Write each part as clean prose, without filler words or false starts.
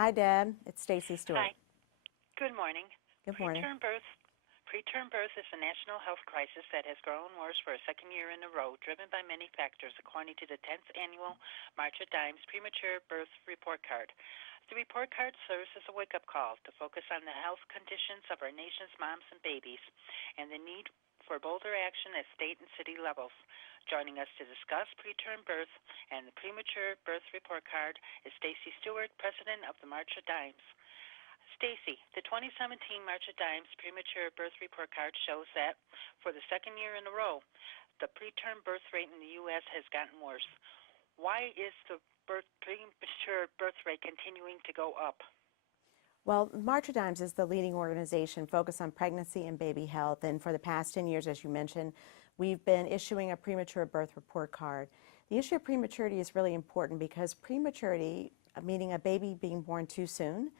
Hi, Deb. It's Stacey Stewart. Hi. Good morning. Good morning. Preterm birth is a national health crisis that has grown worse for a second year in a row, driven by many factors, according to the 10th annual March of Dimes Premature Birth Report Card. The report card serves as a wake-up call to focus on the health conditions of our nation's moms and babies and the need for bolder action at state and city levels. Joining us to discuss preterm birth and the Premature Birth Report Card is Stacey Stewart, President of the March of Dimes. Stacey, the 2017 March of Dimes Premature Birth Report Card shows that, for the second year in a row, the preterm birth rate in the U.S. has gotten worse. Why is the premature birth rate continuing to go up? Well, March of Dimes is the leading organization focused on pregnancy and baby health, and for the past 10 years, as you mentioned, we've been issuing a Premature Birth Report Card. The issue of prematurity is really important because prematurity, meaning a baby being born too soon,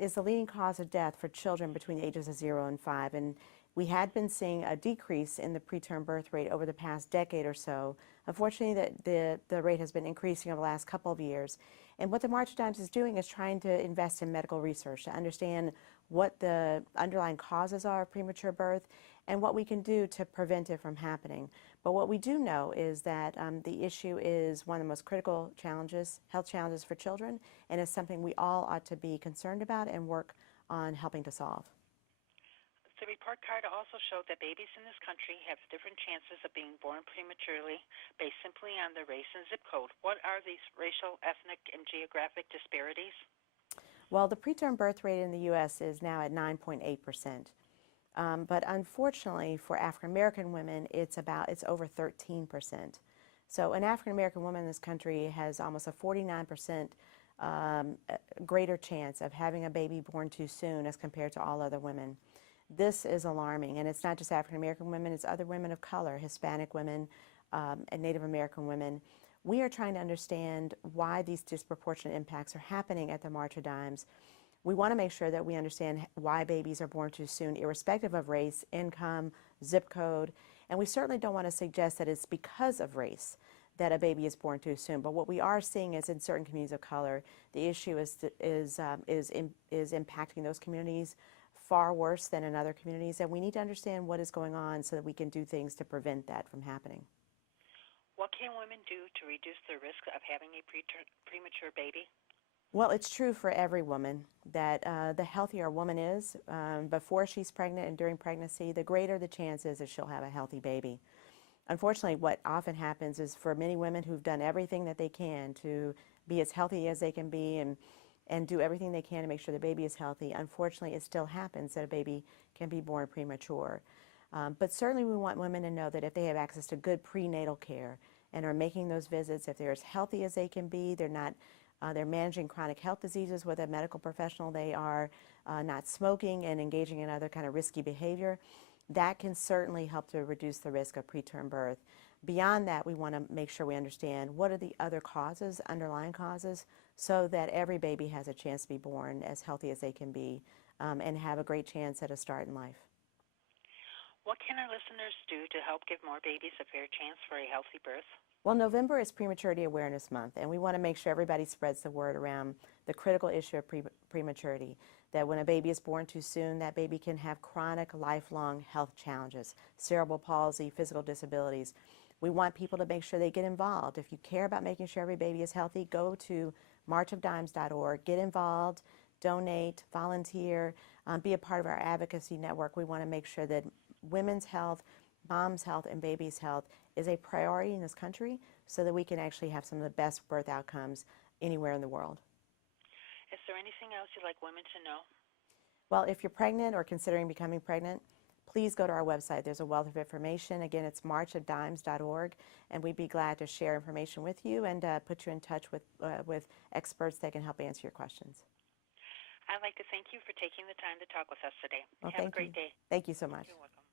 is the leading cause of death for children between the ages of 0 and 5. And we had been seeing a decrease in the preterm birth rate over the past decade or so. Unfortunately, the rate has been increasing over the last couple of years. And what the March of Dimes is doing is trying to invest in medical research to understand what the underlying causes are of premature birth and what we can do to prevent it from happening. But what we do know is that the issue is one of the most critical challenges, health challenges for children, and is something we all ought to be concerned about and work on helping to solve. The report card also showed that babies in this country have different chances of being born prematurely based simply on their race and zip code. What are these racial, ethnic, and geographic disparities? Well, the preterm birth rate in the U.S. is now at 9.8%. But unfortunately, for African American women, it's over 13%. So an African American woman in this country has almost a 49% greater chance of having a baby born too soon as compared to all other women. This is alarming, and it's not just African American women, it's other women of color, Hispanic women, and Native American women. We are trying to understand why these disproportionate impacts are happening at the March of Dimes. We want to make sure that we understand why babies are born too soon, irrespective of race, income, zip code, and we certainly don't want to suggest that it's because of race that a baby is born too soon. But what we are seeing is in certain communities of color, the issue is impacting those communities far worse than in other communities, and we need to understand what is going on so that we can do things to prevent that from happening. What can women do to reduce the risk of having a premature baby? Well, it's true for every woman that the healthier a woman is before she's pregnant and during pregnancy, the greater the chances that she'll have a healthy baby. Unfortunately, what often happens is for many women who've done everything that they can to be as healthy as they can be and do everything they can to make sure the baby is healthy, unfortunately, it still happens that a baby can be born premature. But certainly we want women to know that if they have access to good prenatal care and are making those visits, if they're as healthy as they can be, they're managing chronic health diseases with a medical professional, they are not smoking and engaging in other kind of risky behavior, that can certainly help to reduce the risk of preterm birth. Beyond that, we want to make sure we understand what are the other causes, underlying causes, so that every baby has a chance to be born as healthy as they can be and have a great chance at a start in life. What can our listeners do to help give more babies a fair chance for a healthy birth? Well, November is Prematurity Awareness Month, and we want to make sure everybody spreads the word around the critical issue of prematurity, that when a baby is born too soon, that baby can have chronic, lifelong health challenges, cerebral palsy, physical disabilities. We want people to make sure they get involved. If you care about making sure every baby is healthy, go to marchofdimes.org, get involved, donate, volunteer, be a part of our advocacy network. We want to make sure that women's health, mom's health, and baby's health is a priority in this country so that we can actually have some of the best birth outcomes anywhere in the world. Is there anything else you'd like women to know? Well, if you're pregnant or considering becoming pregnant, please go to our website. There's a wealth of information. Again, it's marchofdimes.org, and we'd be glad to share information with you and put you in touch with experts that can help answer your questions. I'd like to thank you for taking the time to talk with us today. Well, Have a great day. Thank you so much. You're welcome.